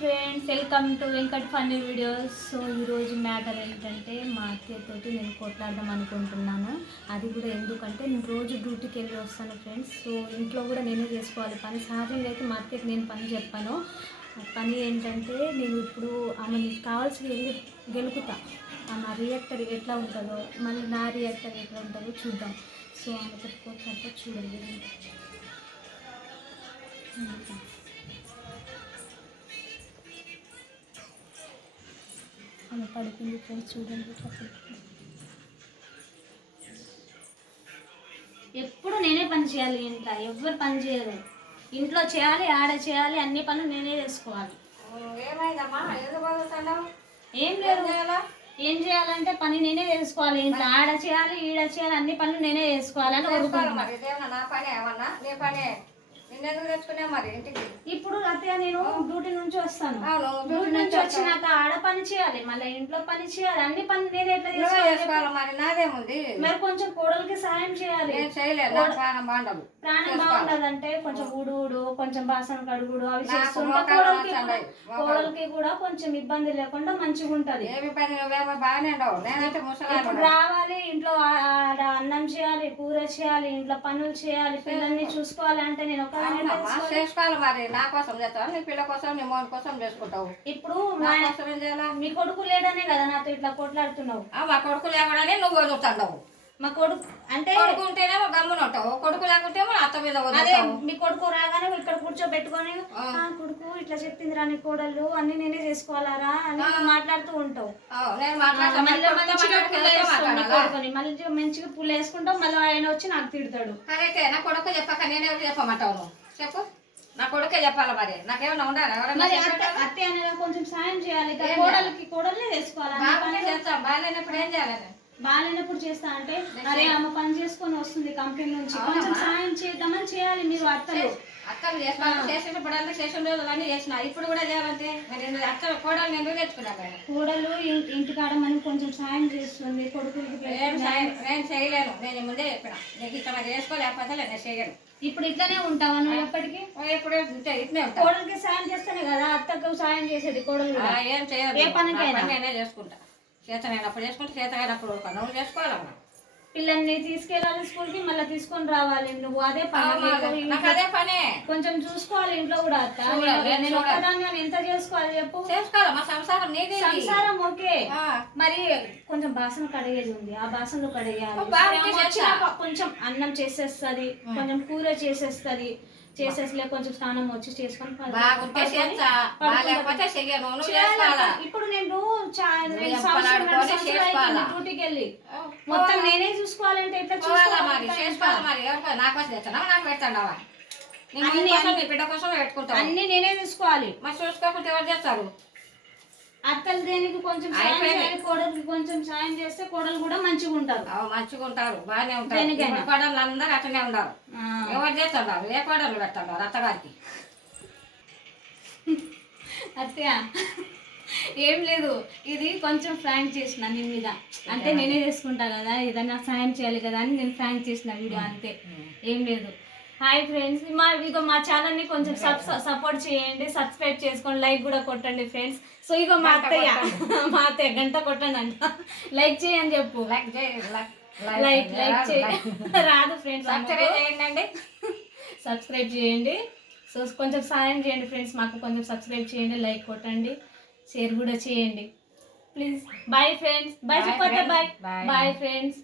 Friends, welcome to Venkat funny videos. So ఈరోజు matter ఏంటంటే మా అత్తయ్యతోటి నేను కొట్లాడదాం అనుకుంటున్నాను. అది కూడా ఎందుకంటే నేను రోజు డ్యూటీకి వెళ్ళి వస్తాను ఫ్రెండ్స్. సో ఇంట్లో కూడా నేనే చేసుకోవాలి పని. సహజంగా అయితే మా అత్తయ్యకి నేను పని చెప్పాను. పని ఏంటంటే నేను ఇప్పుడు ఆమెకి కావాల్సి వెళ్ళి గెలుకుతా. నా రియాక్టర్ ఎట్లా ఉంటుందో, మళ్ళీ నా రియాక్టర్ ఎట్లా ఉంటుందో చూద్దాం. సో ఆమెతో కొట్లాడితే చూడండి. ఆమె పడుకుంది ఫ్రెండ్స్, చూడండి. ఎప్పుడు నేనే పని చేయాలి. ఇంట్లో ఎవ్వరు పని చేయరు. ఇంట్లో చేయాలి, ఆడ చేయాలి, అన్ని పనులు నేనే చేసుకోవాలి. ఏం లేదు, ఏం చేయాలంటే పని నేనే చేసుకోవాలి. ఇంట్లో ఆడ చేయాలి, ఈడ చేయాలి, అన్ని పనులు నేనే చేసుకోవాలని ఇప్పుడు అత్తయ్య నేను డ్యూటీ నుంచి వస్తాను. డ్యూటీ నుంచి వచ్చినాక ఆడ పని చేయాలి, మళ్ళీ ఇంట్లో పని చేయాలి, అన్ని పని నేను ఎట్లా చేసుకోవాలి? మరి నాదేముంది, మరి కొంచెం కోడలికి సాయం చేయాలి. ప్రాణం బాగుండదంటే కొంచెం ఊడు, కొంచెం బాసన కడుగుడు అవి చేస్తుంటే కోడలికి కూడా కొంచెం ఇబ్బంది లేకుండా మంచిగా ఉంటది. రావాలి, ఇంట్లో అన్నం చేయాలి, కూర చేయాలి, ఇంట్లో పనులు చేయాలి, పిల్లల్ని చూసుకోవాలి. అంటే నేను ఒక చేసుకోవాలి. మరి నా కోసం చేస్తావు, నీ పిల్ల కోసం, నీ మోన్ కోసం చేసుకుంటావు. ఇప్పుడు మీ కొడుకు లేడనే కదా నాతో ఇట్లా కొట్లాడుతున్నావు. మా కొడుకు లేకూడనే నువ్వు వదులుతావు. మా కొడుకు అంటే కొడుకు ఉంటేనేమో గమ్మున ఉంటావు, కొడుకు లేకుంటేమో అత్త మీద అదే. మీ కొడుకు రాగానే ఇక్కడ కూర్చోబెట్టుకొని కొడుకు ఇట్లా చెప్పింది రా నీ కోడళ్ళు అన్ని నేనే చేసుకోవాలారా అని మాట్లాడుతూ ఉంటావు. మళ్ళీ మంచిగా పుల్ల వేసుకుంటావు, మళ్ళీ ఆయన వచ్చి నాకు తిడతాడు. కరెక్టే, నా కొడుకు చెప్పాక నేనెవరు చెప్పమంటావు? నువ్వు చెప్పు, నా కొడుకే చెప్పాలి. మరి నాకేమైనా ఉండాలి? అత్తే అనేది కొంచెం సాయం చేయాలి. కోడలే చేసుకోవాలి. చేస్తాం. బాగాలేనప్పుడు ఏం చేయాలి? బాగాలేనప్పుడు చేస్తా అంటే అరే ఆమె పని చేసుకొని వస్తుంది కంపెనీ నుంచి, కొంచెం సాయం చేద్దామని చేయాలి. మీరు అత్తలు చేసినప్పుడు చేసిన రోజులన్నీ చేసిన, ఇప్పుడు కూడా చేయాలంటే మరి అత్త కోడలు ఎందుకు తెచ్చుకున్నాను? కోడలు ఇంటికాడ మనకి కొంచెం సాయం చేస్తుంది. కొడుకులకి నేను చేయలేను. నేను ముందే చెప్పిన నీకు ఇక్కడ చేసుకోలేకపోతే నేను చేయను. ఇప్పుడు ఇట్లనే ఉంటావా నువ్వు ఎప్పటికీ? ఎప్పుడు ఇట్లే ఉంటా. కోడలికి సాయం చేస్తేనే కదా అత్తకు సాయం చేసేది. కోడలు ఏం చేయదు, ఏ పనికైనా నేనే చేసుకుంటా. చేతనైనప్పుడు చేసుకుంటే, చేతనైనప్పుడు నువ్వు చేసుకోవాలమ్మా. పిల్లల్ని తీసుకెళ్ళాలి స్కూల్ కి, మళ్ళీ తీసుకొని రావాలి. నువ్వు అదే పని కొంచెం చూసుకోవాలి. ఇంట్లో కూడా అత్త నేను ఒక్కదాన్ని ఎంత చేసుకోవాలి చెప్పు? చేసుకోవాలి. సంసారం నీది. సంసారం ఓకే, మరి కొంచెం బాసన కడిగేది ఉంది, ఆ బాసనలు కడిగేయాలి. కొంచెం అన్నం చేసేస్తుంది, కొంచెం కూర చేసేస్తుంది. చేసేసలే కొంచెం స్నానం వచ్చి చేసుకొని ఇప్పుడు నేను డ్యూటీకి వెళ్ళి మొత్తం నేనే చూసుకోవాలంటే ఎట్లా చూసుకోవాలి? అన్ని నేనే చూసుకోవాలి. మరి చూసుకోకపోతే ఎవరు చేస్తారు? అత్తలు దేనికి కొంచెం కోడలికి కొంచెం సాయం చేస్తే కోడలు కూడా మంచిగా ఉంటారు. మంచిగా ఉంటారు, బాగానే ఉంటారు. కోడలు అందరూ అట్లనే ఉన్నారు. ఎవరు చేస్తున్నారు? ఏ కోడలు పెడుతున్నారు అత్తగారికి? అత్తయ్య ఏం లేదు, ఇది కొంచెం ఫ్రాంక్ చేసిన నీ మీద. అంటే నేనే చేసుకుంటా కదా, ఏదైనా సాయం చేయాలి కదా అని నేను ఫ్రాంక్ చేసిన వీడియో, అంతే, ఏం లేదు. హాయ్ ఫ్రెండ్స్, మా ఛానల్ని కొంచెం సపోర్ట్ చేయండి, సబ్స్క్రైబ్ చేసుకోండి, లైక్ కూడా కొట్టండి ఫ్రెండ్స్. సో ఇగో మా అత్తయ్య గంట కొట్టండి అంట, లైక్ చేయని చెప్పు. లైక్ రాదు ఫ్రెండ్స్, సబ్స్క్రైబ్ చేయండి. సో కొంచెం సాయం చేయండి ఫ్రెండ్స్, మాకు కొంచెం సబ్స్క్రైబ్ చేయండి, లైక్ కొట్టండి, షేర్ కూడా చేయండి ప్లీజ్. Bye friends. బాయ్ చెప్పండి. Bye friends.